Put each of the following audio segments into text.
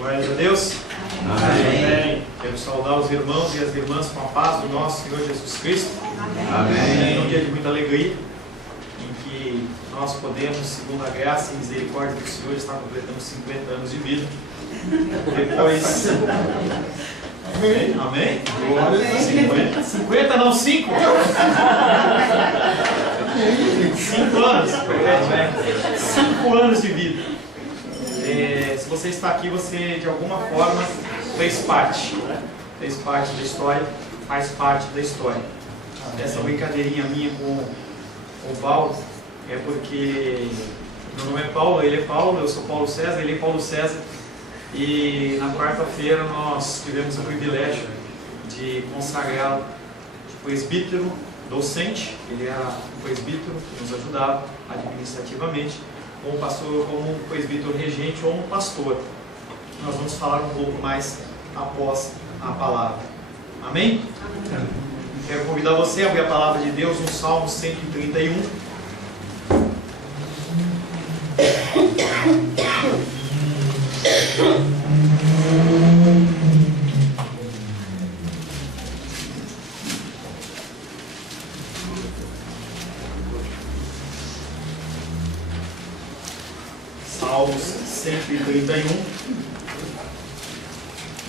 Glória a Deus. Amém. Quero saudar os irmãos e as irmãs com a paz do nosso Senhor Jesus Cristo. Amém. É um dia de muita alegria, em que nós podemos, segundo a graça e misericórdia do Senhor, estar completando 50 anos de vida. Depois... Amém? Glória. 50 não, 5? 5 anos. 5 anos de vida. Se você está aqui, você de alguma forma fez parte da história, faz parte da história. Essa brincadeirinha minha com o Paulo é porque meu nome é Paulo, ele é Paulo, eu sou Paulo César, ele é Paulo César. E na quarta-feira nós tivemos o privilégio de consagrá-lo de presbítero docente. Ele era um presbítero que nos ajudava administrativamente, ou um pastor, como um presbítero regente ou um pastor. Nós vamos falar um pouco mais após a palavra. Amém? Amém. Quero convidar você a abrir a palavra de Deus no Salmo 131. Salmos 131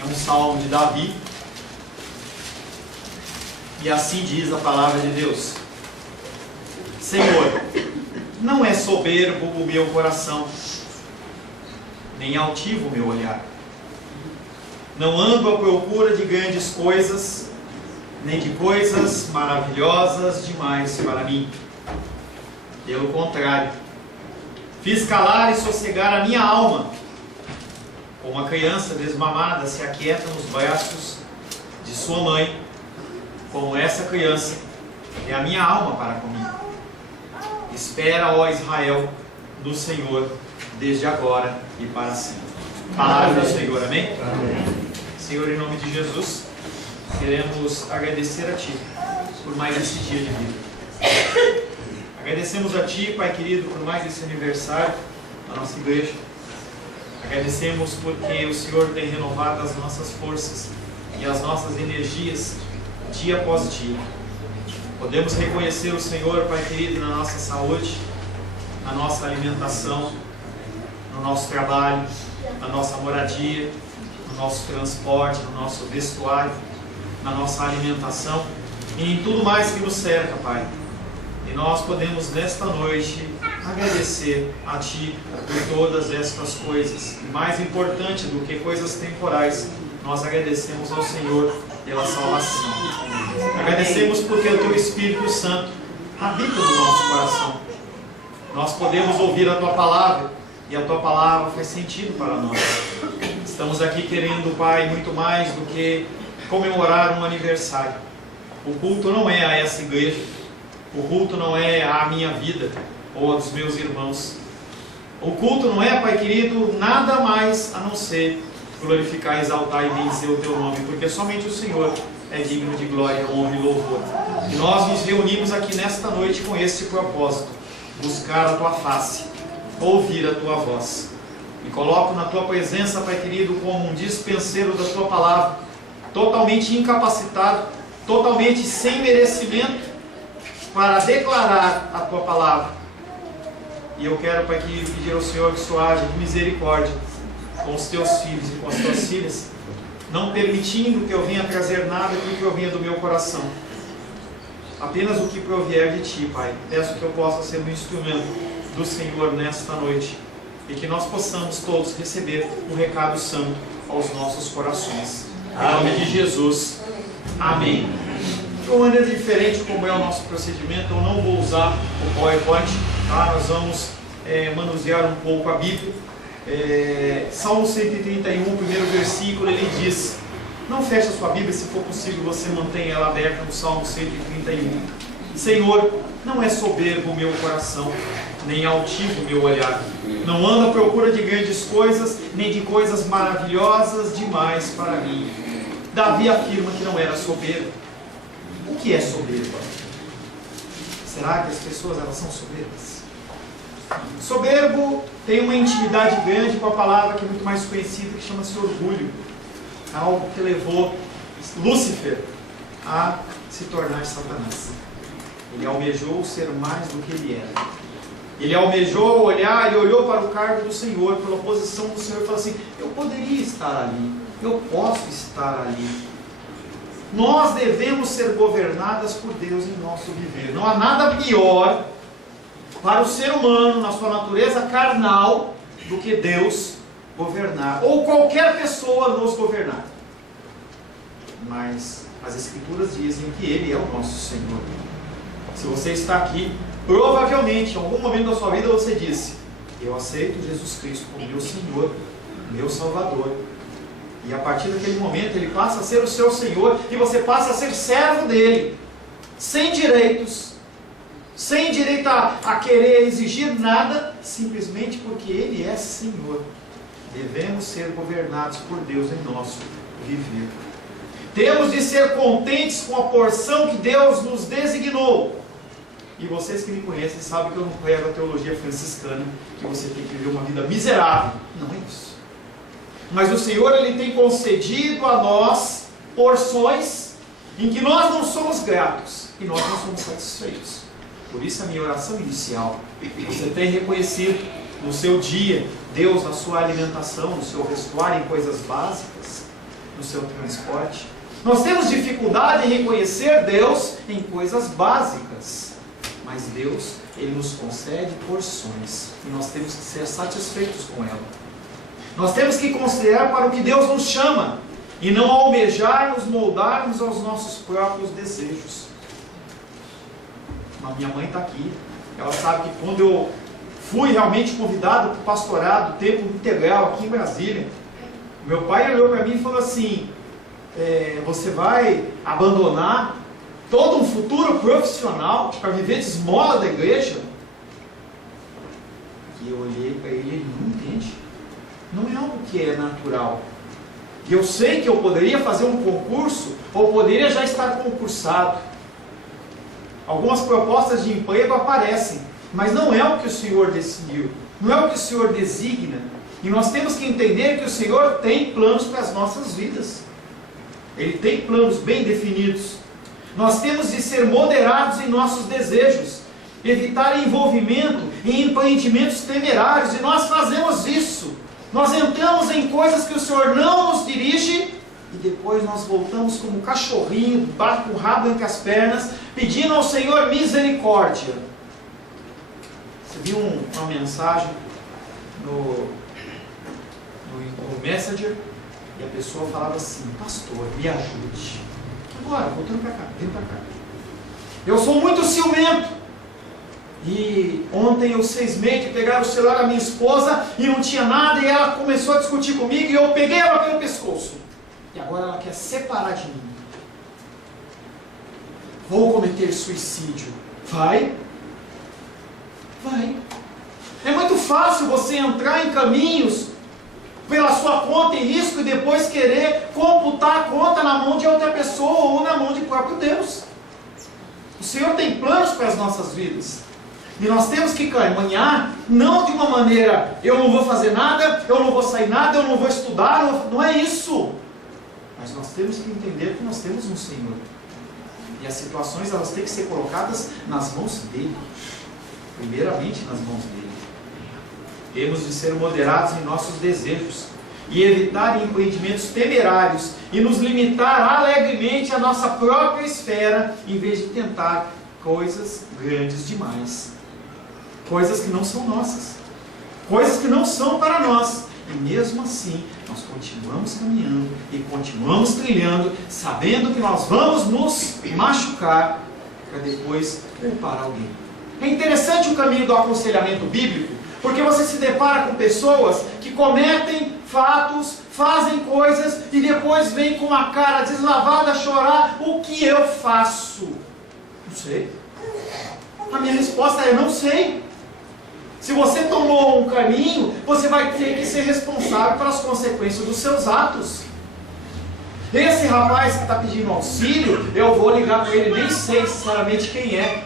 é um salmo de Davi, e assim diz a palavra de Deus: Senhor, não é soberbo o meu coração, nem altivo o meu olhar. Não ando à procura de grandes coisas, nem de coisas maravilhosas demais para mim. Pelo contrário, fiz calar e sossegar a minha alma, como uma criança desmamada se aquieta nos braços de sua mãe, como essa criança é a minha alma para comigo. Espera, ó Israel, do Senhor, desde agora e para sempre. Palavra do Senhor, amém? Amém. Senhor, em nome de Jesus, queremos agradecer a Ti por mais esse dia de vida. Agradecemos a Ti, Pai querido, por mais esse aniversário da nossa igreja. Agradecemos porque o Senhor tem renovado as nossas forças e as nossas energias dia após dia. Podemos reconhecer o Senhor, Pai querido, na nossa saúde, na nossa alimentação, no nosso trabalho, na nossa moradia, no nosso transporte, no nosso vestuário, na nossa alimentação e em tudo mais que nos cerca, Pai. E nós podemos nesta noite agradecer a Ti por todas estas coisas. E mais importante do que coisas temporais, nós agradecemos ao Senhor pela salvação. Agradecemos porque o Teu Espírito Santo habita no nosso coração. Nós podemos ouvir a Tua palavra e a Tua palavra faz sentido para nós. Estamos aqui querendo, Pai, muito mais do que comemorar um aniversário. O culto não é a essa igreja. O culto não é a minha vida ou a dos meus irmãos. O culto não é, Pai querido, nada mais a não ser glorificar, exaltar e benzer o Teu nome, porque somente o Senhor é digno de glória, honra e louvor. E nós nos reunimos aqui nesta noite com este propósito: buscar a Tua face, ouvir a Tua voz. Me coloco na Tua presença, Pai querido, como um dispenseiro da Tua palavra, totalmente incapacitado, totalmente sem merecimento, para declarar a Tua palavra. E eu quero, Pai querido, pedir ao Senhor que o Senhor haja de misericórdia com os Teus filhos e com as Tuas filhas, não permitindo que eu venha trazer nada do que eu venha do meu coração, apenas o que provier de Ti, Pai. Peço que eu possa ser um instrumento do Senhor nesta noite, e que nós possamos todos receber o recado santo aos nossos corações. Em nome de Jesus, amém. De uma maneira diferente, como é o nosso procedimento, eu não vou usar o PowerPoint, tá? Nós vamos manusear um pouco a Bíblia. Salmo 131, primeiro versículo, ele diz: não feche a sua Bíblia, se for possível você mantenha ela aberta no Salmo 131. Senhor, não é soberbo o meu coração, nem altivo o meu olhar. Não ando à procura de grandes coisas, nem de coisas maravilhosas demais para mim. Davi afirma que não era soberbo. O que é soberba? Será que as pessoas elas são soberbas? Soberbo tem uma intimidade grande com a palavra que é muito mais conhecida, que chama-se orgulho. Algo que levou Lúcifer a se tornar Satanás. Ele almejou ser mais do que ele era. Ele almejou olhar, ele olhou para o cargo do Senhor, pela posição do Senhor, e falou assim: eu poderia estar ali, eu posso estar ali. Nós devemos ser governadas por Deus em nosso viver. Não há nada pior para o ser humano, na sua natureza carnal, do que Deus governar, ou qualquer pessoa nos governar. Mas as Escrituras dizem que Ele é o nosso Senhor. Se você está aqui, provavelmente, em algum momento da sua vida você disse: eu aceito Jesus Cristo como meu Senhor, meu Salvador. E a partir daquele momento Ele passa a ser o seu Senhor e você passa a ser servo dEle, sem direitos, sem direito a querer exigir nada, simplesmente porque Ele é Senhor. Devemos ser governados por Deus em nosso viver. Temos de ser contentes com a porção que Deus nos designou. E vocês que me conhecem sabem que eu não prego a teologia franciscana, que você tem que viver uma vida miserável. Não é isso. Mas o Senhor, Ele tem concedido a nós porções em que nós não somos gratos e nós não somos satisfeitos. Por isso a minha oração inicial: você tem reconhecido no seu dia Deus na sua alimentação, no seu vestuário, em coisas básicas, no seu transporte. Nós temos dificuldade em reconhecer Deus em coisas básicas, mas Deus, Ele nos concede porções e nós temos que ser satisfeitos com ela. Nós temos que considerar para o que Deus nos chama e não almejar nos moldarmos aos nossos próprios desejos. A minha mãe está aqui, ela sabe que quando eu fui realmente convidado para o pastorado, tempo integral aqui em Brasília, meu pai olhou para mim e falou assim: você vai abandonar todo um futuro profissional para viver de esmola da igreja? E eu olhei para ele e ele não entende. Não é algo que é natural. E eu sei que eu poderia fazer um concurso, ou poderia já estar concursado. Algumas propostas de emprego aparecem, mas não é o que o Senhor decidiu, não é o que o Senhor designa. E nós temos que entender que o Senhor tem planos para as nossas vidas. Ele tem planos bem definidos. Nós temos de ser moderados em nossos desejos, evitar envolvimento em empreendimentos temerários, e nós fazemos isso. Nós entramos em coisas que o Senhor não nos dirige, e depois nós voltamos como cachorrinho, bate com o rabo entre as pernas, pedindo ao Senhor misericórdia. Você viu uma mensagem no Messenger, e a pessoa falava assim: pastor, me ajude. Agora, voltando para cá, vindo para cá. Eu sou muito ciumento. E ontem eu cismei de pegar o celular da minha esposa e não tinha nada, e ela começou a discutir comigo e eu peguei ela pelo pescoço. E agora ela quer separar de mim. Vou cometer suicídio. Vai? Vai. É muito fácil você entrar em caminhos pela sua conta e risco e depois querer computar a conta na mão de outra pessoa ou na mão de próprio Deus. O Senhor tem planos para as nossas vidas. E nós temos que caminhar, não de uma maneira: eu não vou fazer nada, eu não vou sair nada, eu não vou estudar, não é isso. Mas nós temos que entender que nós temos um Senhor. E as situações, elas têm que ser colocadas nas mãos dEle. Primeiramente nas mãos dEle. Temos de ser moderados em nossos desejos e evitar empreendimentos temerários e nos limitar alegremente à nossa própria esfera, em vez de tentar coisas grandes demais. Coisas que não são nossas, coisas que não são para nós, e mesmo assim nós continuamos caminhando e continuamos trilhando, sabendo que nós vamos nos machucar para depois culpar alguém. É interessante o caminho do aconselhamento bíblico, porque você se depara com pessoas que cometem fatos, fazem coisas e depois vêm com a cara deslavada a chorar: o que eu faço? Não sei. A minha resposta é: não sei. Se você tomou um caminho, você vai ter que ser responsável pelas consequências dos seus atos. Esse rapaz que está pedindo auxílio, eu vou ligar para ele, nem sei sinceramente quem é.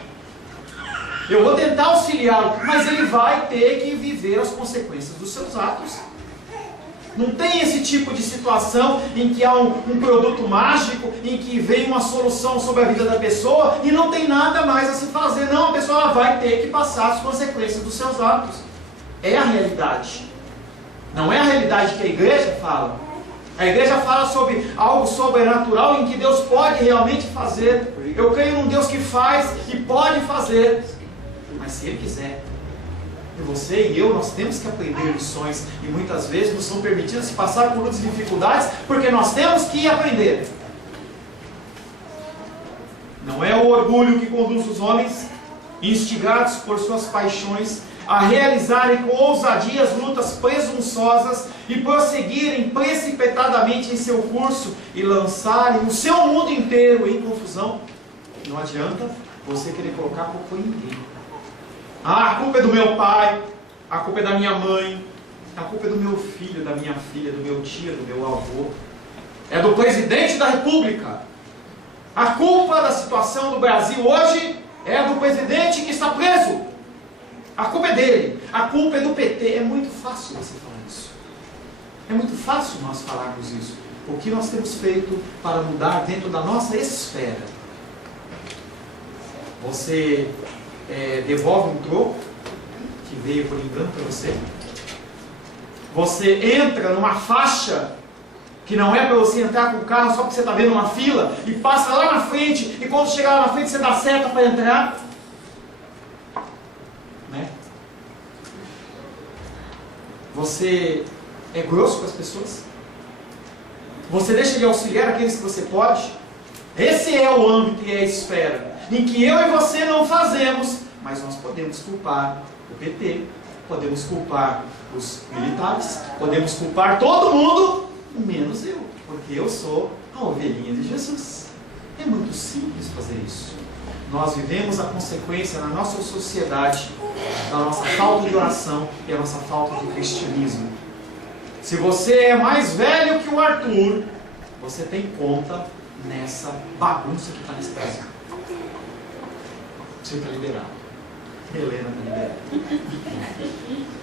eu vou tentar auxiliá-lo, mas ele vai ter que viver as consequências dos seus atos. Não tem esse tipo de situação em que há um produto mágico, em que vem uma solução sobre a vida da pessoa e não tem nada mais a se fazer. Não, a pessoa ela vai ter que passar as consequências dos seus atos. É a realidade. Não é a realidade que a igreja fala. A igreja fala sobre algo sobrenatural em que Deus pode realmente fazer. Eu creio num Deus que faz e pode fazer. Mas se Ele quiser. E você e eu, nós temos que aprender lições. E muitas vezes nos são permitidas passar por muitas dificuldades, porque nós temos que aprender. Não é o orgulho que conduz os homens, instigados por suas paixões, a realizarem com ousadia as lutas presunçosas e prosseguirem precipitadamente em seu curso e lançarem o seu mundo inteiro em confusão. Não adianta você querer colocar a culpa em ninguém. A culpa é do meu pai, a culpa é da minha mãe, a culpa é do meu filho, da minha filha, do meu tio, do meu avô. É do presidente da república. A culpa da situação do Brasil hoje é do presidente que está preso. A culpa é dele. A culpa é do PT. É muito fácil você falar isso. É muito fácil nós falarmos isso. O que nós temos feito para mudar dentro da nossa esfera? Você devolve um troco que veio por engano para você? Você entra numa faixa que não é para você entrar com o carro só porque você está vendo uma fila e passa lá na frente e quando chegar lá na frente você dá seta para entrar? Né? Você é grosso com as pessoas? Você deixa de auxiliar aqueles que você pode? Esse é o âmbito e a esfera em que eu e você não fazemos, mas nós podemos culpar o PT, podemos culpar os militares, podemos culpar todo mundo, menos eu, porque eu sou a ovelhinha de Jesus. É muito simples fazer isso. Nós vivemos a consequência na nossa sociedade da nossa falta de oração e a nossa falta de cristianismo. Se você é mais velho que o Arthur, você tem conta nessa bagunça que está nesse Brasil. Você está liberado. Helena está liberada.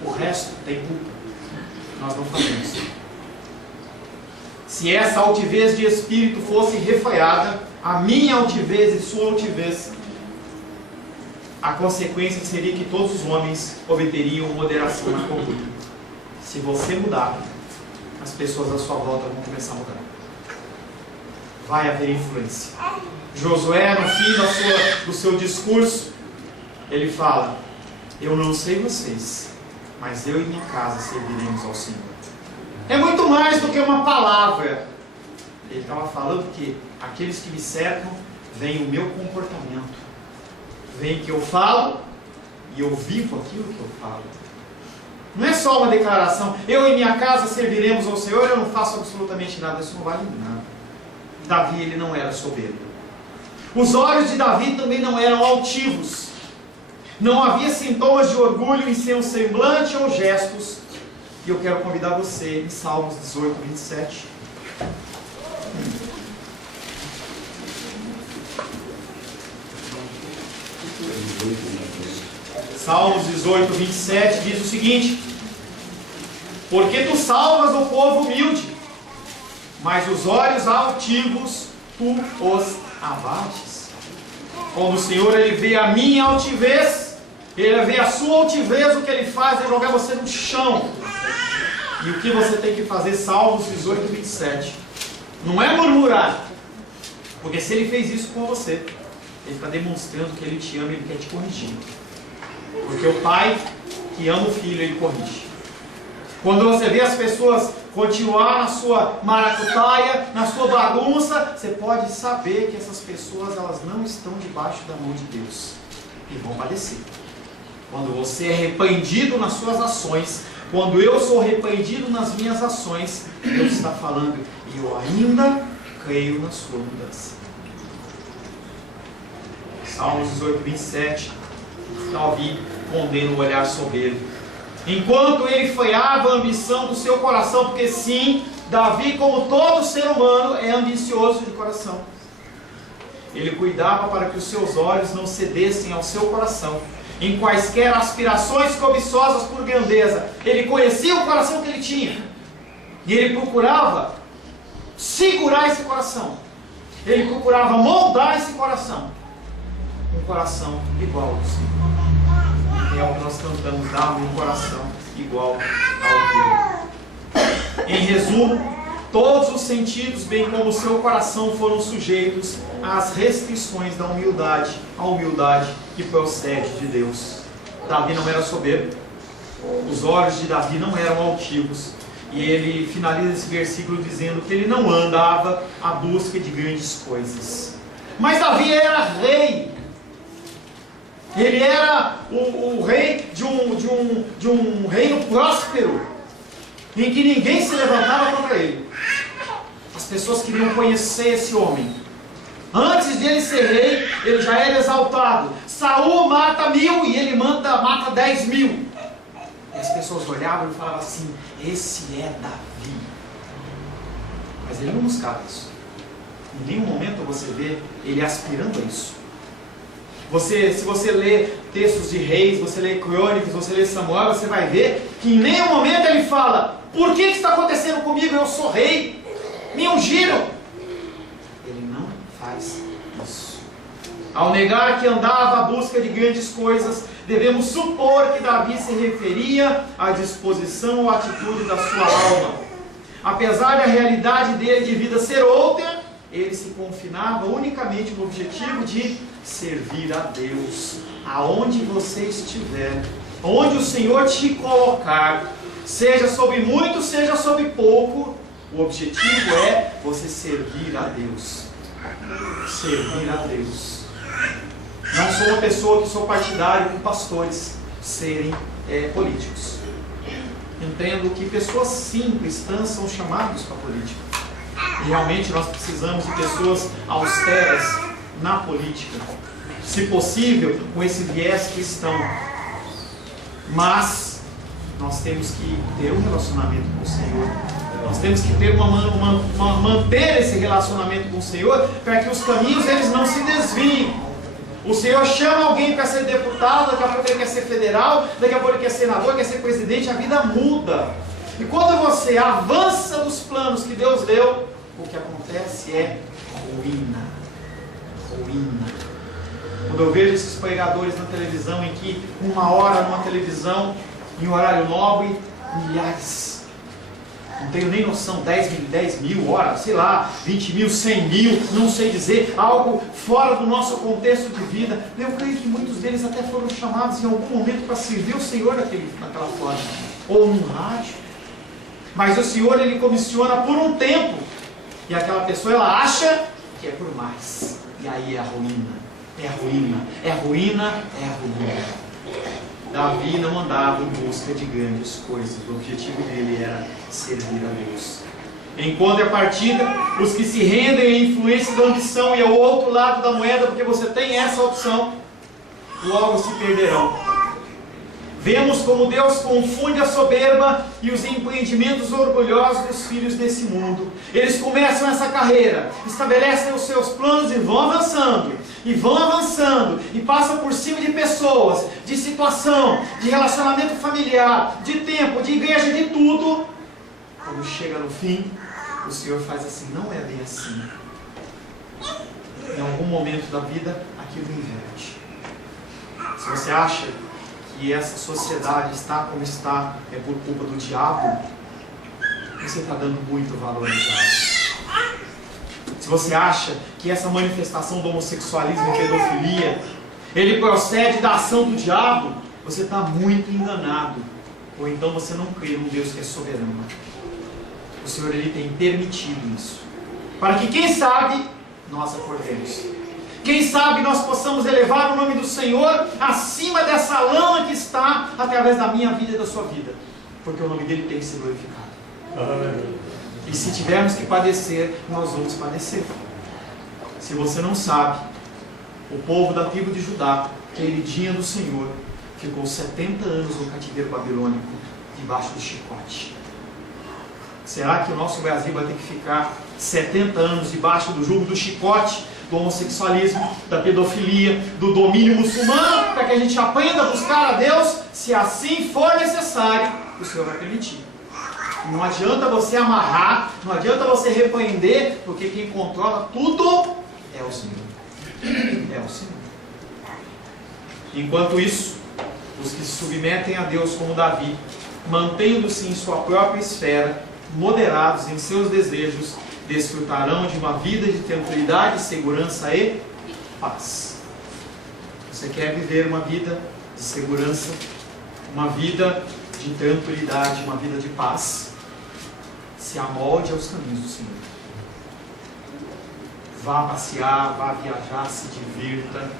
O resto tem culpa. Nós não fazemos. Se essa altivez de espírito fosse refreada, a minha altivez e sua altivez, a consequência seria que todos os homens obteriam moderação na conduta. Se você mudar, as pessoas à sua volta vão começar a mudar. Vai haver influência. Josué, no fim do seu discurso, ele fala: eu não sei vocês, mas eu e minha casa serviremos ao Senhor. É muito mais do que uma palavra. Ele estava falando que aqueles que me cercam veem o meu comportamento, veem que eu falo e eu vivo aquilo que eu falo. Não é só uma declaração: eu e minha casa serviremos ao Senhor, eu não faço absolutamente nada. Isso não vale nada. Davi, ele não era soberbo. Os olhos de Davi também não eram altivos. Não havia sintomas de orgulho em seu semblante ou gestos. E eu quero convidar você em Salmos 18, 27. Salmos 18, 27 diz o seguinte: porque tu salvas o povo humilde, mas os olhos altivos tu os abates. Quando o Senhor ele vê a minha altivez, ele vê a sua altivez, o que ele faz é jogar você no chão. E o que você tem que fazer? Salmos 18, 27. Não é murmurar, porque se ele fez isso com você, ele está demonstrando que ele te ama e ele quer te corrigir. Porque o pai que ama o filho, ele corrige. Quando você vê as pessoas continuar na sua maracutaia, na sua bagunça, você pode saber que essas pessoas elas não estão debaixo da mão de Deus e vão padecer. Quando você é repreendido nas suas ações, quando eu sou repreendido nas minhas ações, Deus está falando: e eu ainda creio na sua mudança. Salmos 18, 27. Davi condena o olhar soberbo. Enquanto ele freava a ambição do seu coração, porque sim, Davi, como todo ser humano, é ambicioso de coração. Ele cuidava para que os seus olhos não cedessem ao seu coração. em quaisquer aspirações cobiçosas por grandeza. Ele conhecia o coração que ele tinha, e ele procurava segurar esse coração. Ele procurava moldar esse coração, um coração igual ao Senhor. É o que nós cantamos, dá-me um coração igual ao teu. Em resumo, todos os sentidos, bem como o seu coração, foram sujeitos às restrições da humildade, a humildade que procede de Deus. Davi não era soberbo, os olhos de Davi não eram altivos, e ele finaliza esse versículo dizendo que ele não andava à busca de grandes coisas. Mas Davi era rei. Ele era o rei de um reino próspero, em que ninguém se levantava contra ele. As pessoas queriam conhecer esse homem. Antes de ele ser rei, ele já era exaltado. Saul mata 1000 e ele mata 10.000. E as pessoas olhavam e falavam assim: esse é Davi. Mas ele não buscava isso. Em nenhum momento você vê ele aspirando a isso. Se você lê textos de reis, você lê crônicas, você lê Samuel, você vai ver que em nenhum momento ele fala: por que está acontecendo comigo? Eu sou rei, me ungiram. Ele não faz isso. Ao negar que andava à busca de grandes coisas, devemos supor que Davi se referia à disposição ou atitude da sua alma. Apesar da realidade dele de vida ser outra, ele se confinava unicamente no objetivo de servir a Deus. Aonde você estiver, onde o Senhor te colocar, seja sobre muito, seja sobre pouco, o objetivo é você servir a Deus. Servir a Deus. Não sou uma pessoa que sou partidário com pastores serem políticos. Entendo que pessoas sim, cristãs, são chamadas para a política. E realmente nós precisamos de pessoas austeras na política. Se possível, com esse viés cristão. Mas nós temos que ter um relacionamento com o Senhor. Nós temos que ter manter esse relacionamento com o Senhor, para que os caminhos eles não se desviem. O Senhor chama alguém para ser deputado, daqui a pouco ele quer ser federal, daqui a pouco ele quer ser senador, quer ser presidente, a vida muda. E quando você avança nos planos que Deus deu, o que acontece é ruína. Ruína. Quando eu vejo esses pregadores na televisão, em que 1 hora numa televisão, em horário nobre, milhares, não tenho nem noção, 10 mil horas, sei lá, 20 mil, 100 mil, não sei dizer, algo fora do nosso contexto de vida. Eu creio que muitos deles até foram chamados em algum momento para servir o Senhor naquela forma, ou num rádio. Mas o Senhor, Ele comissiona por um tempo, e aquela pessoa, ela acha que é por mais, e aí é a ruína. É a ruína, é a ruína, é a ruína. Davi não andava em busca de grandes coisas. O objetivo dele era servir a Deus. Em contrapartida, os que se rendem à influência da ambição e ao outro lado da moeda, porque você tem essa opção, logo se perderão. Vemos como Deus confunde a soberba e os empreendimentos orgulhosos dos filhos desse mundo. Eles começam essa carreira, estabelecem os seus planos e vão avançando. E passam por cima de pessoas, de situação, de relacionamento familiar, de tempo, de igreja, de tudo. Quando chega no fim, o Senhor faz assim: não é bem assim. Em algum momento da vida, aquilo inverte. Se você acha que essa sociedade está como está, é por culpa do diabo, você está dando muito valor ao diabo. Se você acha que essa manifestação do homossexualismo e pedofilia, ele procede da ação do diabo, você está muito enganado. Ou então você não crê num Deus que é soberano. O Senhor, Ele tem permitido isso, para que, quem sabe, nós acordemos. Quem sabe nós possamos elevar o nome do Senhor acima dessa lama que está através da minha vida e da sua vida, porque o nome dele tem que ser glorificado. Amém. E se tivermos que padecer, nós vamos padecer. Se você não sabe, o povo da tribo de Judá, queridinha do Senhor, ficou 70 anos no cativeiro babilônico, debaixo do chicote. Será que o nosso Brasil vai ter que ficar 70 anos debaixo do jugo do chicote do homossexualismo, da pedofilia, do domínio muçulmano, para que a gente aprenda a buscar a Deus. Se assim for necessário, o Senhor vai permitir. Não adianta você amarrar, não adianta você repreender, porque quem controla tudo é o Senhor. É o Senhor. Enquanto isso, os que se submetem a Deus como Davi, mantendo-se em sua própria esfera, moderados em seus desejos, desfrutarão de uma vida de tranquilidade, segurança e paz. Você quer viver uma vida de segurança, uma vida de tranquilidade, uma vida de paz? Se amolde aos caminhos do Senhor. Vá passear, vá viajar, se divirta.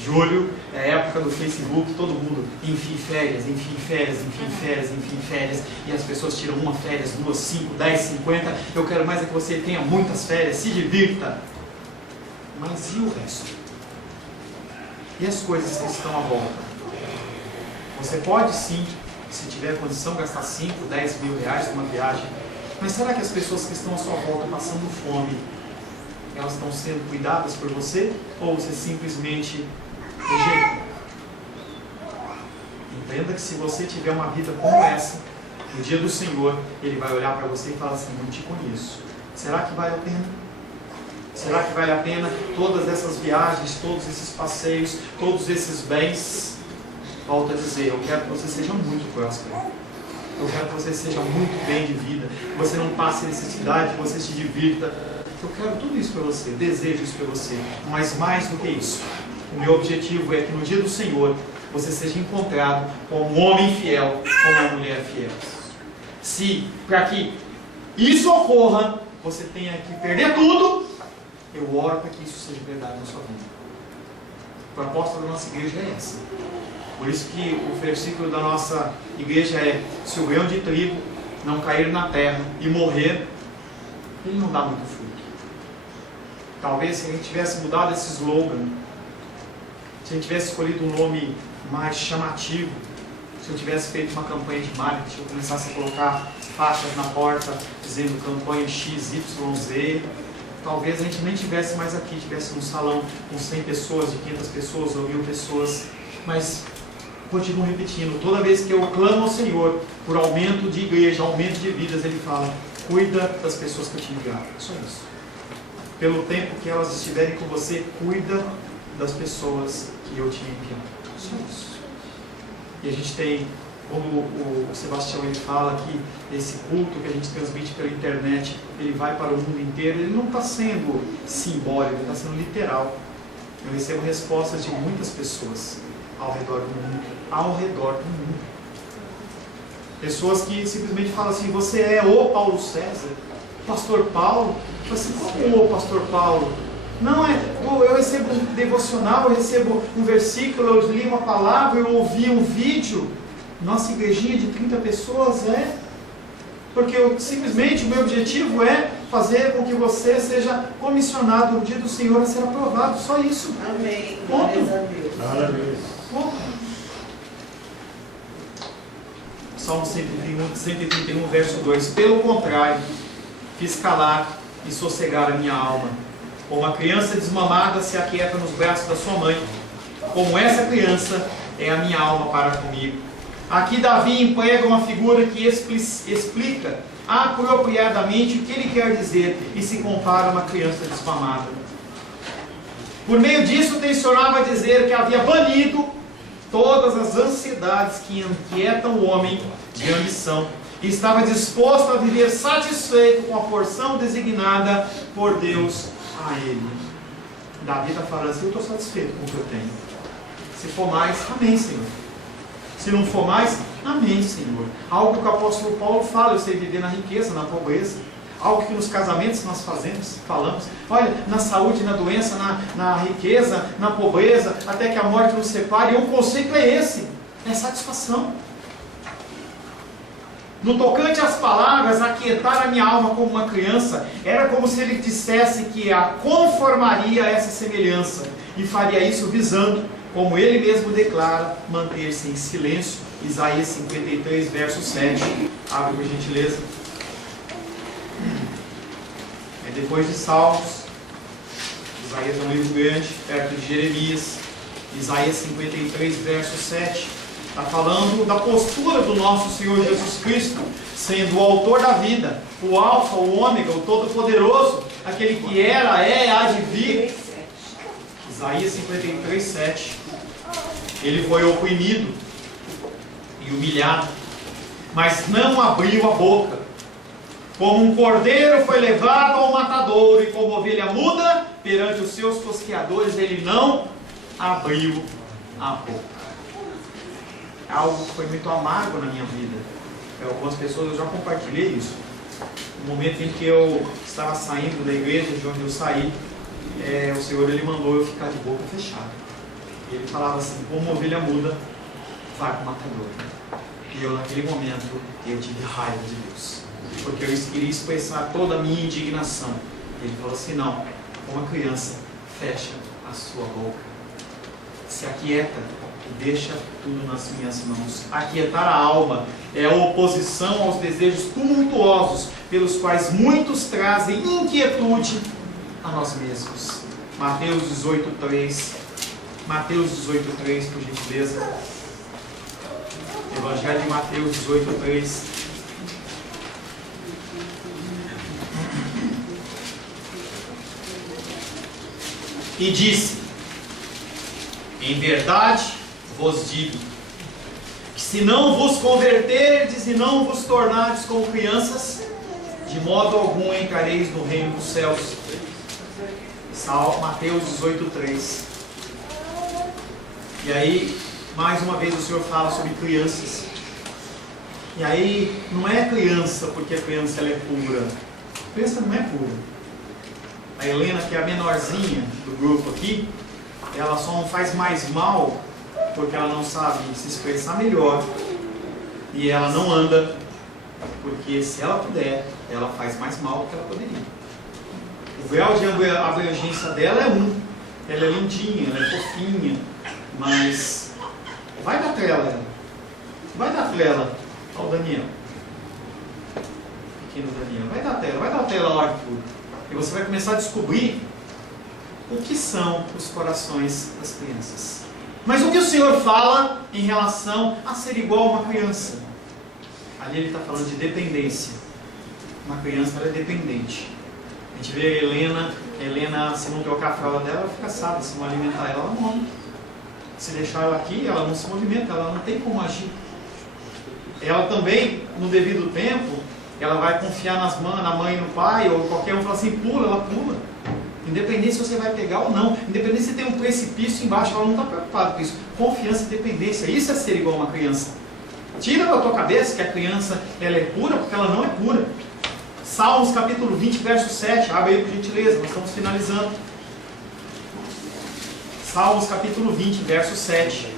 Julho é a época do Facebook, todo mundo enfim férias, enfim férias, enfim férias, enfim férias, e as pessoas tiram uma férias, 2, 5, 10, 50. Eu quero mais é que você tenha muitas férias, se divirta. Mas e o resto? E as coisas que estão à volta? Você pode sim, se tiver condição, gastar 5, 10 mil reais numa viagem, mas será que as pessoas que estão à sua volta passando fome, elas estão sendo cuidadas por você? Ou você simplesmente rejeita? Entenda que se você tiver uma vida como essa, no dia do Senhor, Ele vai olhar para você e falar assim: não te conheço. Será que vale a pena? Será que vale a pena todas essas viagens, todos esses passeios, todos esses bens? Volto a dizer, eu quero que você seja muito próspero. Eu quero que você seja muito bem de vida. Que você não passe necessidade, que você se divirta. Eu quero tudo isso para você, desejo isso para você. Mas mais do que isso, o meu objetivo é que no dia do Senhor, você seja encontrado como um homem fiel, como uma mulher fiel. Se, para que isso ocorra, você tenha que perder tudo, eu oro para que isso seja verdade na sua vida. A proposta da nossa igreja é essa. Por isso que o versículo da nossa igreja é: se o grão de trigo não cair na terra e morrer, ele não dá muito fruto. Talvez se a gente tivesse mudado esse slogan, se a gente tivesse escolhido um nome mais chamativo, se eu tivesse feito uma campanha de marketing, eu começasse a colocar faixas na porta dizendo campanha XYZ, talvez a gente nem tivesse mais aqui, tivesse um salão com 100 pessoas, de 500 pessoas ou 1000 pessoas. Mas continuo repetindo, toda vez que eu clamo ao Senhor por aumento de igreja, aumento de vidas, Ele fala: cuida das pessoas que eu te enviar. Só isso. Pelo tempo que elas estiverem com você, cuida das pessoas que eu te enviar. Só isso. E a gente tem, como o Sebastião ele fala aqui, esse culto que a gente transmite pela internet, ele vai para o mundo inteiro. Ele não está sendo simbólico, ele está sendo literal. Eu recebo respostas de muitas pessoas ao redor do mundo. Ao redor do mundo. Pessoas que simplesmente falam assim: você é o Paulo César? Pastor Paulo? Eu falo assim: como o Pastor Paulo? Não é, eu recebo um devocional, eu recebo um versículo, eu li uma palavra, eu ouvi um vídeo. Nossa igrejinha de 30 pessoas porque simplesmente o meu objetivo é fazer com que você seja comissionado no dia do Senhor a ser aprovado. Só isso. Amém. Ponto. Glória a Deus. Ponto. Salmo 131, verso 2. Pelo contrário, fiz calar e sossegar a minha alma. Como a criança desmamada se aquieta nos braços da sua mãe, como essa criança é a minha alma para comigo. Aqui Davi emprega uma figura que explica apropriadamente o que ele quer dizer e se compara a uma criança desmamada. Por meio disso, tensionava dizer que havia banido todas as ansiedades que inquietam o homem de ambição e estava disposto a viver satisfeito com a porção designada por Deus a ele. Davi está falando assim: eu estou satisfeito com o que eu tenho. Se for mais, amém, Senhor. Se não for mais, amém, Senhor. Algo que o apóstolo Paulo fala: eu sei viver na riqueza, na pobreza. Algo que nos casamentos nós falamos. Olha, na saúde, na doença, na riqueza, na pobreza, até que a morte nos separe. E o conceito é esse: é satisfação. No tocante às palavras, aquietar a minha alma como uma criança, era como se ele dissesse que a conformaria a essa semelhança, e faria isso visando, como ele mesmo declara, manter-se em silêncio. Isaías 53, verso 7. Abre por gentileza. É depois de Salmos, Isaías é um livro grande, perto de Jeremias. Isaías 53, verso 7. Está falando da postura do nosso Senhor Jesus Cristo, sendo o autor da vida, o alfa, o ômega, o todo-poderoso, aquele que era, é e há de vir. Isaías 53, 7. Ele foi oprimido e humilhado, mas não abriu a boca. Como um cordeiro foi levado ao matadouro, e como ovelha muda perante os seus tosqueadores, ele não abriu a boca. Algo que foi muito amargo na minha vida. Algumas pessoas, eu já compartilhei isso. No momento em que eu estava saindo da igreja, de onde eu saí, o Senhor ele mandou eu ficar de boca fechada. E ele falava assim: como ovelha muda, vai para o matador. E eu, naquele momento, eu tive raiva de Deus, porque eu queria expressar toda a minha indignação. Ele falou assim: não, como uma criança, fecha a sua boca, se aquieta e deixa tudo nas minhas mãos. Aquietar a alma é a oposição aos desejos tumultuosos, pelos quais muitos trazem inquietude a nós mesmos. Mateus 18:3. Mateus 18:3, por gentileza. Evangelho de Mateus 18:3. E disse: em verdade vos digo, que se não vos converterdes e não vos tornardes como crianças, de modo algum entrareis no reino dos céus. Mateus 18:3. E aí, mais uma vez o Senhor fala sobre crianças. E aí, não é criança porque a criança ela é pura. A criança não é pura. A Helena, que é a menorzinha do grupo aqui, ela só não faz mais mal porque ela não sabe se expressar melhor. E ela não anda, porque se ela puder, ela faz mais mal do que ela poderia. O grau de abrangência dela é 1. Ela é lindinha, ela é fofinha, mas vai dar trela ela. Vai dar trela ao Daniel. Pequeno Daniel. Vai dar trela lá de tudo. E você vai começar a descobrir o que são os corações das crianças. Mas o que o Senhor fala em relação a ser igual a uma criança? Ali ele está falando de dependência. Uma criança ela é dependente. A gente vê a Helena, se não trocar a fralda dela, ela fica assada. Se não alimentar ela, ela morre. Se deixar ela aqui, ela não se movimenta, ela não tem como agir. Ela também, no devido tempo, ela vai confiar na mãe e no pai, ou qualquer um fala assim, pula, ela pula. Independente se você vai pegar ou não, independente se tem um precipício embaixo, ela não está preocupada com isso. Confiança e dependência, isso é ser igual a uma criança. Tira da tua cabeça que a criança ela é pura, porque ela não é pura. Salmos capítulo 20, verso 7, abre aí por gentileza, nós estamos finalizando. Salmos capítulo 20, verso 7.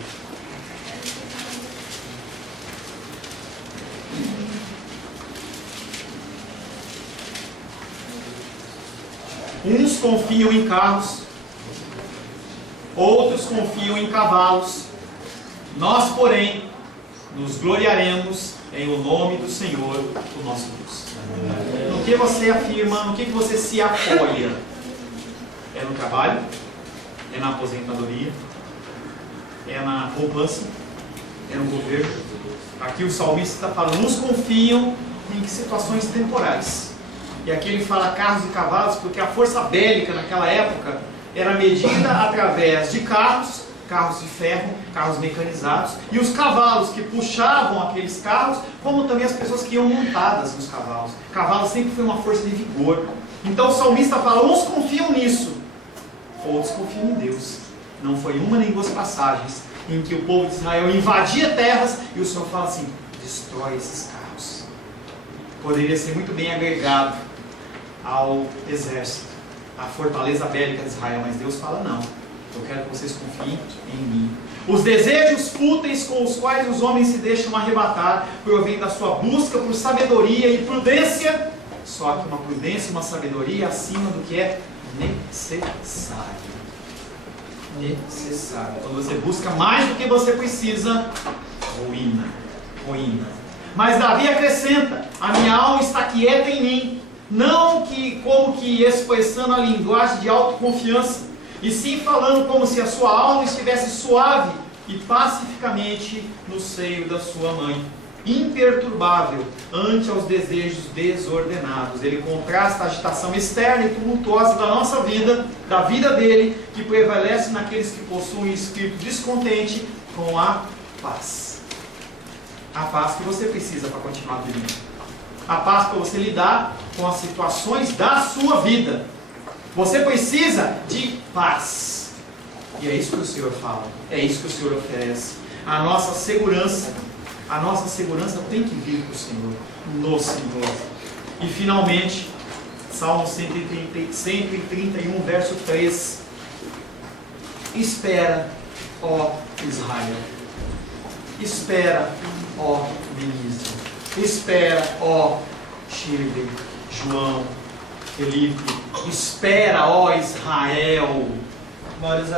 Uns confiam em carros, outros confiam em cavalos. Nós, porém, nos gloriaremos em o nome do Senhor, o nosso Deus. No que você afirma, no que você se apoia? É no trabalho? É na aposentadoria? É na poupança? É no governo? Aqui o salmista está falando, uns confiam em situações temporais. E aqui ele fala carros e cavalos, porque a força bélica naquela época era medida através de carros de ferro, carros mecanizados, e os cavalos que puxavam aqueles carros, como também as pessoas que iam montadas nos cavalos. Cavalo sempre foi uma força de vigor. Então o salmista fala, uns confiam nisso, outros confiam em Deus. Não foi uma nem duas passagens em que o povo de Israel invadia terras e o Senhor fala assim, destrói esses carros. Poderia ser muito bem agregado ao exército, à fortaleza bélica de Israel, mas Deus fala não, eu quero que vocês confiem em mim. Os desejos fúteis com os quais os homens se deixam arrebatar provém da sua busca por sabedoria e prudência, só que uma prudência e uma sabedoria acima do que é necessário. Quando você busca mais do que você precisa, ruína. Mas Davi acrescenta, a minha alma está quieta em mim, não como que expressando a linguagem de autoconfiança, e sim falando como se a sua alma estivesse suave e pacificamente no seio da sua mãe, imperturbável ante aos desejos desordenados. Ele contrasta a agitação externa e tumultuosa da nossa vida, da vida dele, que prevalece naqueles que possuem espírito descontente, com a paz. A paz que você precisa para continuar vivendo. A paz para você lidar com as situações da sua vida. Você precisa de paz. E é isso que o Senhor fala. É isso que o Senhor oferece. A nossa segurança tem que vir do Senhor, no Senhor. E finalmente, Salmo 131, verso 3. Espera, ó Israel. Espera, ó Vinícius. Espera, ó Shirley, João, Felipe. Espera, ó Israel.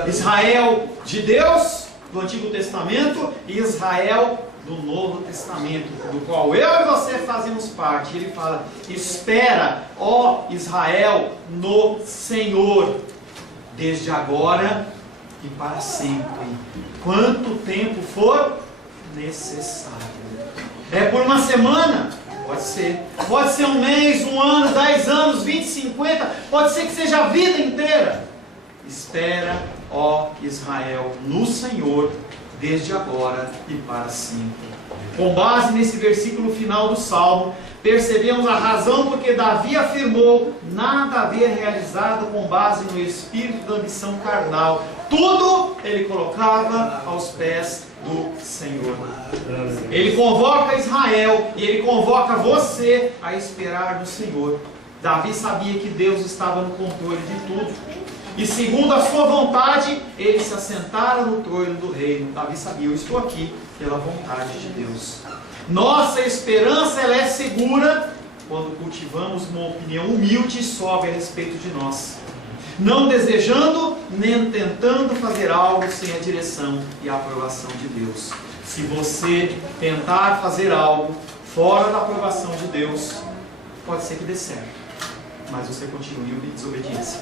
Israel de Deus, do Antigo Testamento, e Israel do Novo Testamento, do qual eu e você fazemos parte. Ele fala: espera, ó Israel, no Senhor, desde agora e para sempre, quanto tempo for necessário. É por uma semana? Pode ser. Pode ser um mês, um ano, 10 anos, 20, 50, pode ser que seja a vida inteira. Espera, ó Israel, no Senhor, desde agora e para sempre. Com base nesse versículo final do Salmo, percebemos a razão porque Davi afirmou nada haver realizado com base no espírito da ambição carnal. Tudo ele colocava aos pés do Senhor. Ele convoca Israel e ele convoca você a esperar no Senhor. Davi sabia que Deus estava no controle de tudo. E segundo a sua vontade, ele se assentara no trono do reino. Davi sabia: eu estou aqui pela vontade de Deus. Nossa esperança, ela é segura quando cultivamos uma opinião humilde e sóbria a respeito de nós, não desejando nem tentando fazer algo sem a direção e a aprovação de Deus. Se você tentar fazer algo fora da aprovação de Deus, pode ser que dê certo, mas você continue em desobediência.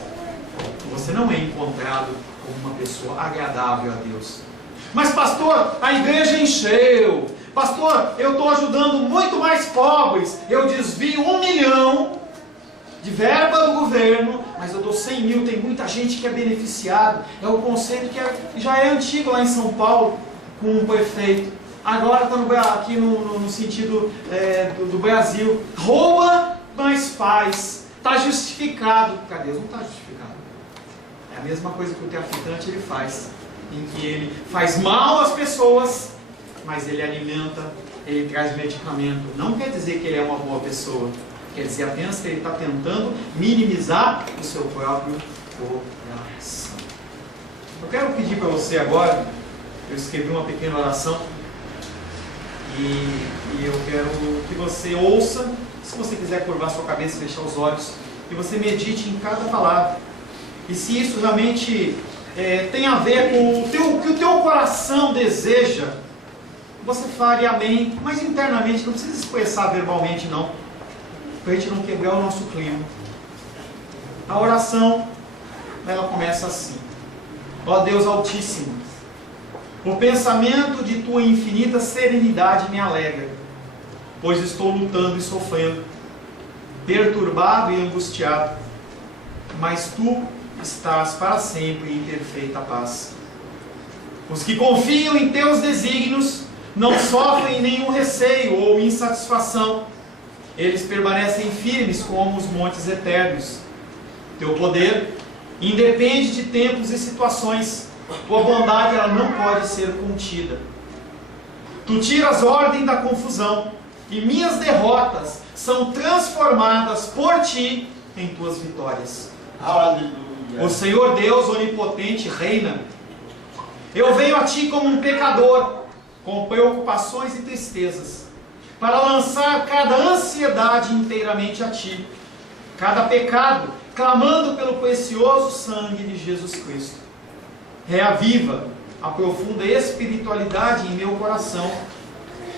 Você não é encontrado como uma pessoa agradável a Deus. Mas pastor, a igreja encheu. Pastor, eu estou ajudando muito mais pobres. Eu desvio 1 milhão de verba do governo, mas eu dou 100 mil. Tem muita gente que é beneficiado. É o conceito que já é antigo lá em São Paulo, com o prefeito. Agora está aqui no sentido do Brasil. Rouba, mas faz. Está justificado. Cadê? Deus não está justificado. É a mesma coisa que o traficante ele faz, em que ele faz mal às pessoas, mas ele alimenta, ele traz medicamento. Não quer dizer que ele é uma boa pessoa, quer dizer apenas que ele está tentando minimizar o seu próprio coração. Eu quero pedir para você agora, eu escrevi uma pequena oração, e eu quero que você ouça, se você quiser curvar sua cabeça e fechar os olhos, que você medite em cada palavra. E se isso realmente tem a ver com o que o teu coração deseja, você fale amém, mas internamente, não precisa expressar verbalmente não, para a gente não quebrar o nosso clima. A oração, ela começa assim: ó Deus Altíssimo, o pensamento de tua infinita serenidade me alegra, pois estou lutando e sofrendo, perturbado e angustiado, mas tu estás para sempre em perfeita paz. Os que confiam em teus desígnios não sofrem nenhum receio ou insatisfação. Eles permanecem firmes como os montes eternos. Teu poder independe de tempos e situações. Tua bondade, ela não pode ser contida. Tu tiras ordem da confusão, e minhas derrotas são transformadas por ti em tuas vitórias. Aleluia. O Senhor Deus onipotente reina. Eu venho a ti como um pecador, com preocupações e tristezas, para lançar cada ansiedade inteiramente a ti, cada pecado, clamando pelo precioso sangue de Jesus Cristo. Reaviva a profunda espiritualidade em meu coração.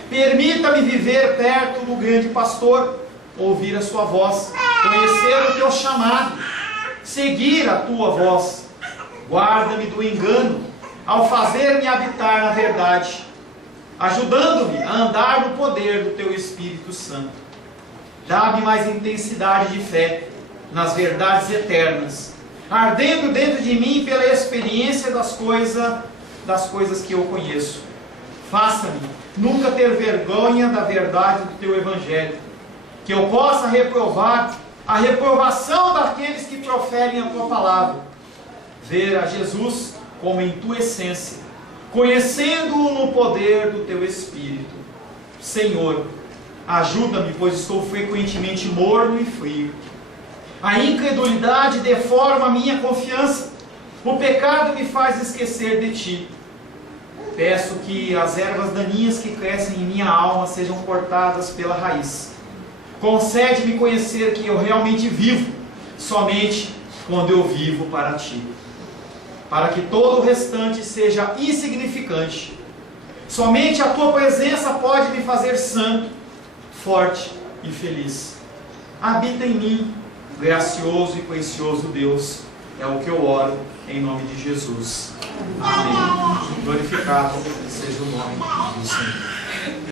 Permita-me viver perto do grande pastor, ouvir a sua voz, conhecer o teu chamado, seguir a tua voz. Guarda-me do engano, ao fazer-me habitar na verdade, ajudando-me a andar no poder do teu Espírito Santo. Dá-me mais intensidade de fé nas verdades eternas, ardendo dentro de mim pela experiência das coisas que eu conheço. Faça-me nunca ter vergonha da verdade do teu Evangelho, que eu possa reprovar a reprovação daqueles que proferem a tua palavra, ver a Jesus como em tua essência, conhecendo-o no poder do teu Espírito. Senhor, ajuda-me, pois estou frequentemente morno e frio. A incredulidade deforma a minha confiança, o pecado me faz esquecer de ti. Peço que as ervas daninhas que crescem em minha alma sejam cortadas pela raiz. Concede-me conhecer que eu realmente vivo somente quando eu vivo para ti, para que todo o restante seja insignificante. Somente a tua presença pode me fazer santo, forte e feliz. Habita em mim, gracioso e precioso Deus. É o que eu oro em nome de Jesus. Amém. Glorificado seja o nome do Senhor.